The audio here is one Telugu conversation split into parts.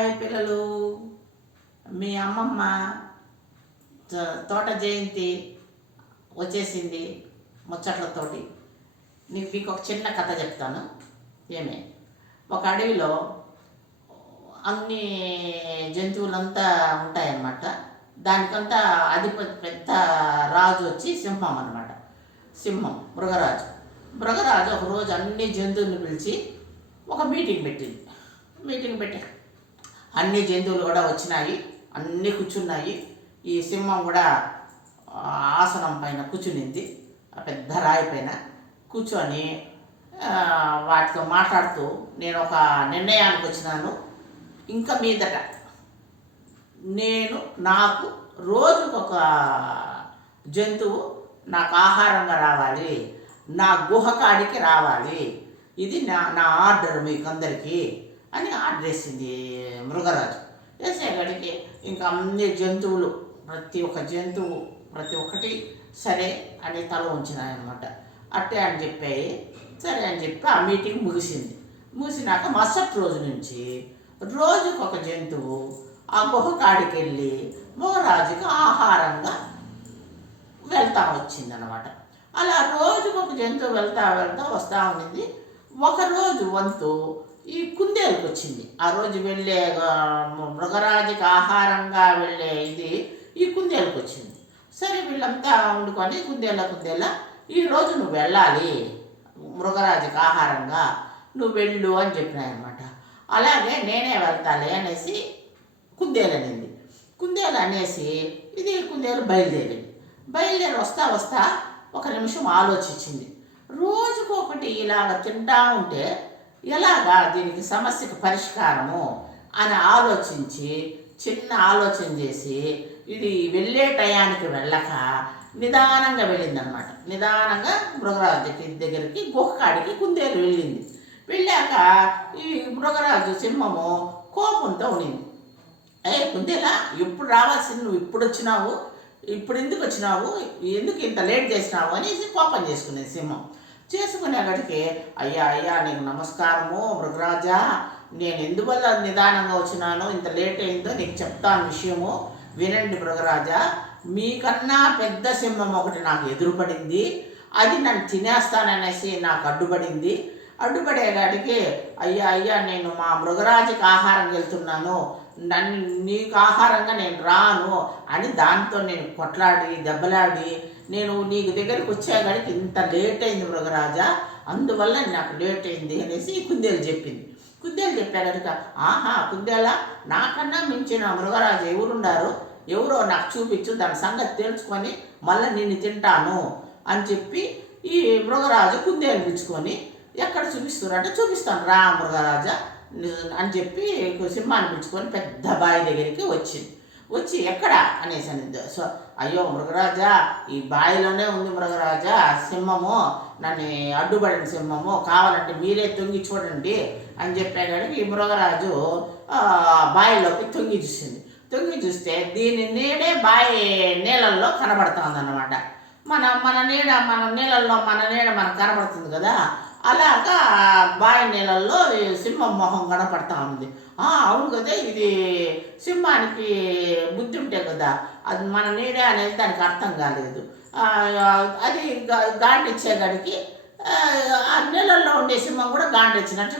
హాయ్ పిల్లలు, మీ అమ్మమ్మ తోట జయంతి వచ్చేసింది ముచ్చట్లతోటి. మీకు ఒక చిన్న కథ చెప్తాను. ఏమే, ఒక అడవిలో అన్ని జంతువులంతా ఉంటాయన్నమాట. దానికంతా పెద్ద రాజు వచ్చి సింహం అన్నమాట. సింహం మృగరాజు. మృగరాజు ఒకరోజు అన్ని జంతువులను పిలిచి ఒక మీటింగ్ పెట్టి అన్ని జంతువులు కూడా వచ్చినాయి, అన్నీ కూర్చున్నాయి. ఈ సింహం కూడా ఆసనం పైన కూర్చునింది, ఆ పెద్ద రాయి పైన కూర్చొని వాటితో మాట్లాడుతూ, నేను ఒక నిర్ణయానికి వచ్చినాను. ఇంకా మీదట నాకు రోజుకొక జంతువు నాకు ఆహారంగా రావాలి, నా గుహకాడికి రావాలి. ఇది నా ఆర్డర్ మీకు అందరికీ అని ఆర్డర్ వేసింది మృగరాజు. వేసేవాడికి ఇంకా అన్ని జంతువులు ప్రతి ఒక్కటి సరే అని తల ఉంచినాయన్నమాట. అట్టే అని చెప్పాయి. సరే అని చెప్పి ఆ మీటింగ్ ముగిసినాక మరుసటి రోజు నుంచి రోజుకొక జంతువు ఆ గుహ కాడికి వెళ్ళి మృగరాజుకి ఆహారంగా వెళ్తా వచ్చిందనమాట. అలా రోజుకొక జంతువు వెళ్తా వస్తూ ఉన్నింది. ఒకరోజు వంతు ఈ కుందేలుకి వచ్చింది. ఆ రోజు వెళ్ళే మృగరాజుకి ఆహారంగా వెళ్ళే ఇది ఈ కుందేలుకి వచ్చింది. సరే వీళ్ళంతా వండుకొని కుందేల ఈరోజు నువ్వు వెళ్ళాలి, మృగరాజుకి ఆహారంగా నువ్వు వెళ్ళు అని చెప్పినాయన్నమాట. అలాగే నేనే వెళ్తాలే అనేసి కుందేలు అనేసి కుందేలు బయలుదేరి వస్తా ఒక నిమిషం ఆలోచించింది. రోజుకొకటి ఇలాగ తింటా ఉంటే ఎలాగా దీనికి సమస్యకు పరిష్కారము అని ఆలోచించి చిన్న ఆలోచన చేసి ఇది వెళ్ళే టయానికి వెళ్ళక నిదానంగా వెళ్ళిందనమాట. నిదానంగా మృగరాజు దగ్గరికి గుహకాడికి కుందేలు వెళ్ళాక ఈ మృగరాజు సింహము కోపంతో ఉండింది. కుందేలా, ఎప్పుడు రావాల్సింది నువ్వు ఇప్పుడు వచ్చినావు, ఇప్పుడు ఎందుకు వచ్చినావు, ఎందుకు ఇంత లేట్ చేసినావు అనేసి కోపం చేసుకునేది సింహం. చేసుకునేవాడికి అయ్యా నీకు నమస్కారము మృగరాజా, నేను ఎందువల్ల నిదానంగా వచ్చినానో ఇంత లేట్ అయిందో నీకు చెప్తాను విషయము వినండి మృగరాజా. మీకన్నా పెద్ద సింహం ఒకటి నాకు ఎదురుపడింది, అది నన్ను తినేస్తాననేసి నాకు అడ్డుపడేవాడికి అయ్యా నేను మా మృగరాజుకి ఆహారం వెళ్తున్నాను, నీకు ఆహారంగా నేను రాను అని దాంతో నేను కొట్లాడి దెబ్బలాడి నేను నీకు దగ్గరికి వచ్చేవాడికి ఇంత లేట్ అయింది మృగరాజా, అందువల్ల నాకు లేట్ అయింది అనేసి కుందేలు చెప్పింది. కుందేలు చెప్పాడట, కుందేలా, నాకన్నా మించిన మృగరాజు ఎవరో నాకు చూపించు, దాని సంగతి తెలుసుకొని మళ్ళీ నిన్ను తింటాను అని చెప్పి ఈ మృగరాజు కుందేలు పిలుచుకొని ఎక్కడ చూపిస్తున్నారంటే చూపిస్తాను రా మృగరాజా అని చెప్పి సింహాన్ని పిలుచుకొని పెద్ద బావి దగ్గరికి వచ్చి ఎక్కడ అనేసి సో అయ్యో మృగరాజా, ఈ బావిలోనే ఉంది మృగరాజా సింహము, నన్ను అడ్డుపడిన సింహము, కావాలంటే మీరే తొంగి చూడండి అని చెప్పేవాడికి ఈ మృగరాజు బావిలోకి తొంగి చూస్తే దీని నీడే బావి నీళ్ళల్లో కనబడుతుందన్నమాట. మన నీళ్ళల్లో మనకు కనబడుతుంది కదా, అలాగా బావి నీళ్ళల్లో సింహం మొహం కనపడతా ఉంది. అవును కదా, ఇది సింహానికి బుద్ధి ఉంటే కదా, అది మన నీడే అనేది దానికి అర్థం కాలేదు. అది గాండిచ్చేగడికి ఆ నీళ్ళల్లో ఉండే సింహం కూడా గాండిచ్చినట్టు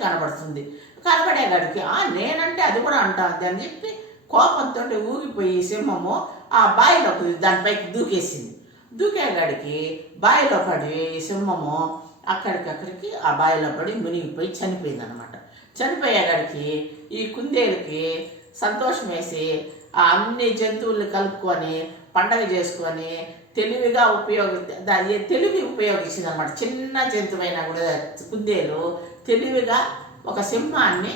కనబడేగడికి నేనంటే అది కూడా అంటుంది అని చెప్పి కోపంతో ఊగిపోయి సింహము ఆ బావిలోకి దానిపైకి దూకేగడికి బావిలో పడి సింహము అక్కడికక్కడికి ఆ బావిలో పడి మునిగిపోయి చనిపోయిందనమాట. చనిపోయేగడికి ఈ కుందేలుకి సంతోషం వేసి ఆ అన్ని జంతువుల్ని కలుపుకొని పండగ చేసుకొని తెలివి ఉపయోగించింది అనమాట. చిన్న జంతువైనా కూడా కుందేలు తెలివిగా ఒక సింహాన్ని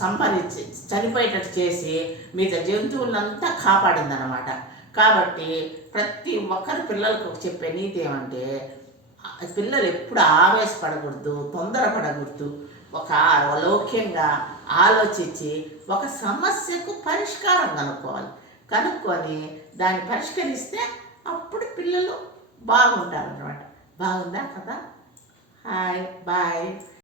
సంహరించి చనిపోయేటట్టు చేసి మిగతా జంతువులంతా కాపాడిందనమాట. కాబట్టి ప్రతి ఒక్కరి పిల్లలకు చెప్పే నీతి ఏమంటే, పిల్లలు ఎప్పుడు ఆవేశపడకూడదు, తొందరపడకూడదు, ఒక లౌక్యంగా ఆలోచించి ఒక సమస్యకు పరిష్కారం కనుక్కొని దాన్ని పరిష్కరిస్తే అప్పుడు పిల్లలు బాగుంటారన్నమాట. బాగుందా కదా? Hi bye.